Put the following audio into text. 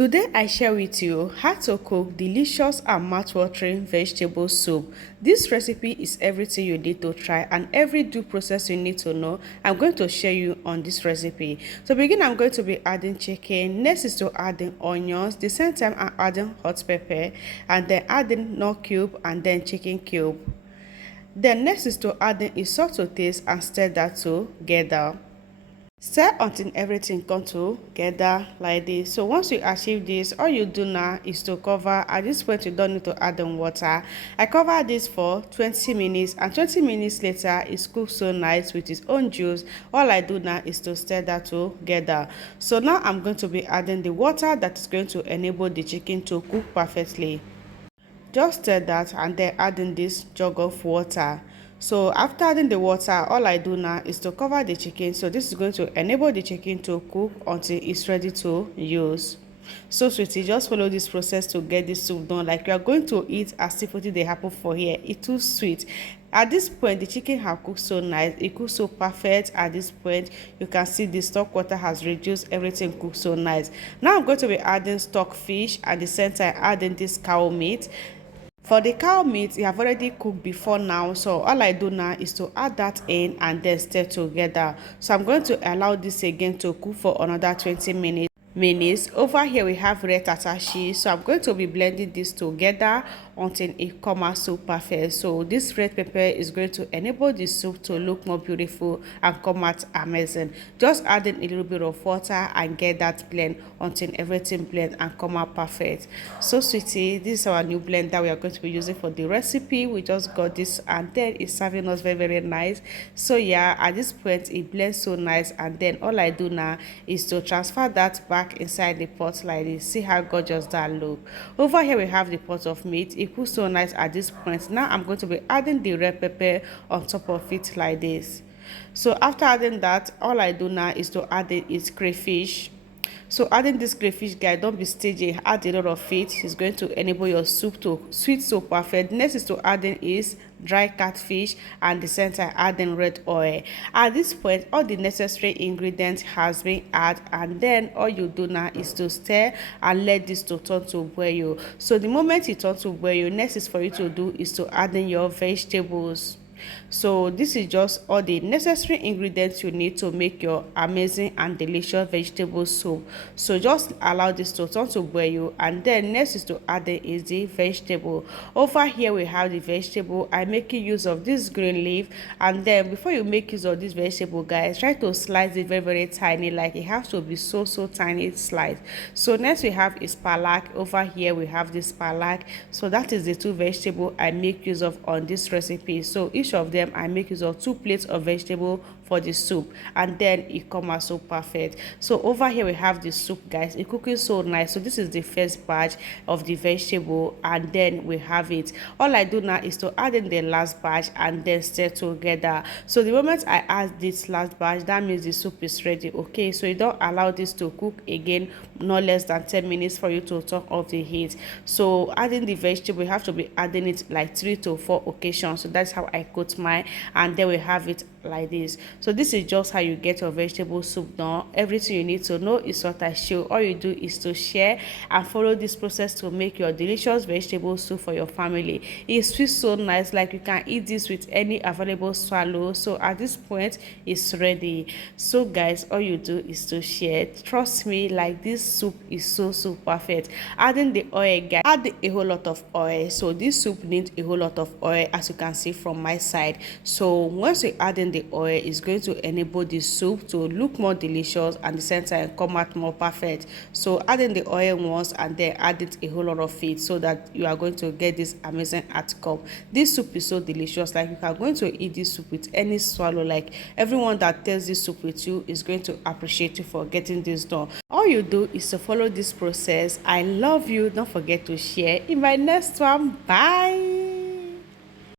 Today I share with you how to cook delicious and mouth-watering vegetable soup. This recipe is everything you need to try and every due process you need to know. I'm going to share you on this recipe. To begin, I'm going to be adding chicken. Next is to adding onions. The same time I'm adding hot pepper and then adding nut cube and then chicken cube. Then next is to adding a salt to taste and stir that together. Stir until everything come together like this. So once you achieve this, all you do now is to cover. At this point you don't need to add on water. I cover this for 20 minutes and 20 minutes later it's cooked so nice with its own juice. All I do now is to stir that together. So now I'm going to be adding the water that is going to enable the chicken to cook perfectly. Just stir that and then adding this jug of water. So after adding the water, all I do now is to cover the chicken. So this is going to enable the chicken to cook until it's ready to use. So sweetie, just follow this process to get this soup done. Like you are going to eat as if it they happen for here. It's too sweet. At this point, the chicken have cooked so nice. It cooked so perfect. At this point, you can see the stock water has reduced. Everything cooked so nice. Now I'm going to be adding stock fish. At the center, adding this cow meat. For the cow meat, you have already cooked before now, so all I do now is to add that in and then stir together. So I'm going to allow this again to cook for another 20 minutes. Over here we have red tatashi, so I'm going to be blending this together until it comes out so perfect. So this red pepper is going to enable the soup to look more beautiful and come out amazing. Just adding a little bit of water and get that blend until everything blend and come out perfect. So sweetie, this is our new blend that we are going to be using for the recipe. We just got this and then it's serving us very nice. So yeah, at this point it blends so nice and then all I do now is to transfer that back inside the pot like this. See how gorgeous that look. Over here we have the pot of meat. It cooks so nice at this point. Now I'm going to be adding the red pepper on top of it like this. So after adding that, all I do now is to add is crayfish. So adding this crayfish, guy, don't be stingy, add a lot of it. It's going to enable your soup to sweet so perfect. Next is to adding is dry catfish and the center adding red oil. At this point all the necessary ingredients has been added and then all you do now is to stir and let this to turn to boil. So the moment it turns to boil, next is for you to do is to add in your vegetables. So this is just all the necessary ingredients you need to make your amazing and delicious vegetable soup. So just allow this to turn to boil and then next is to add the vegetable. Over here we have the vegetable. I'm making use of this green leaf and then before you make use of this vegetable, guys, try to slice it very tiny. Like it has to be so tiny slice. So next we have is palak. Over here we have this palak. So that is the two vegetable I make use of on this recipe. So each of them I make use of 2 plates of vegetable for the soup and then it come out so perfect. So over here we have the soup, guys. It cooking so nice. So this is the first batch of the vegetable and then we have it. All I do now is to add in the last batch and then stir together. So the moment I add this last batch, that means the soup is ready. Okay, so you don't allow this to cook again no less than 10 minutes for you to turn off the heat. So adding the vegetable, you have to be adding it like 3 to 4 occasions. So that's how I cook mine and then we have it like this. So this is just how you get your vegetable soup done. Everything you need to know is what I show. All you do is to share and follow this process to make your delicious vegetable soup for your family. It sweet so nice, like you can eat this with any available swallow. So at this point it's ready. So guys, all you do is to share. Trust me, like this soup is so perfect. Adding the oil, guys, add a whole lot of oil. So this soup needs a whole lot of oil, as you can see from my side. So once you add in the oil, is going to enable the soup to look more delicious and the center and come out more perfect. So adding the oil once and then add it a whole lot of it so that you are going to get this amazing outcome. This soup is so delicious, like you are going to eat this soup with any swallow. Like everyone that tastes this soup with you is going to appreciate you for getting this done. All you do is to follow this process. I love you. Don't forget to share in my next one. Bye.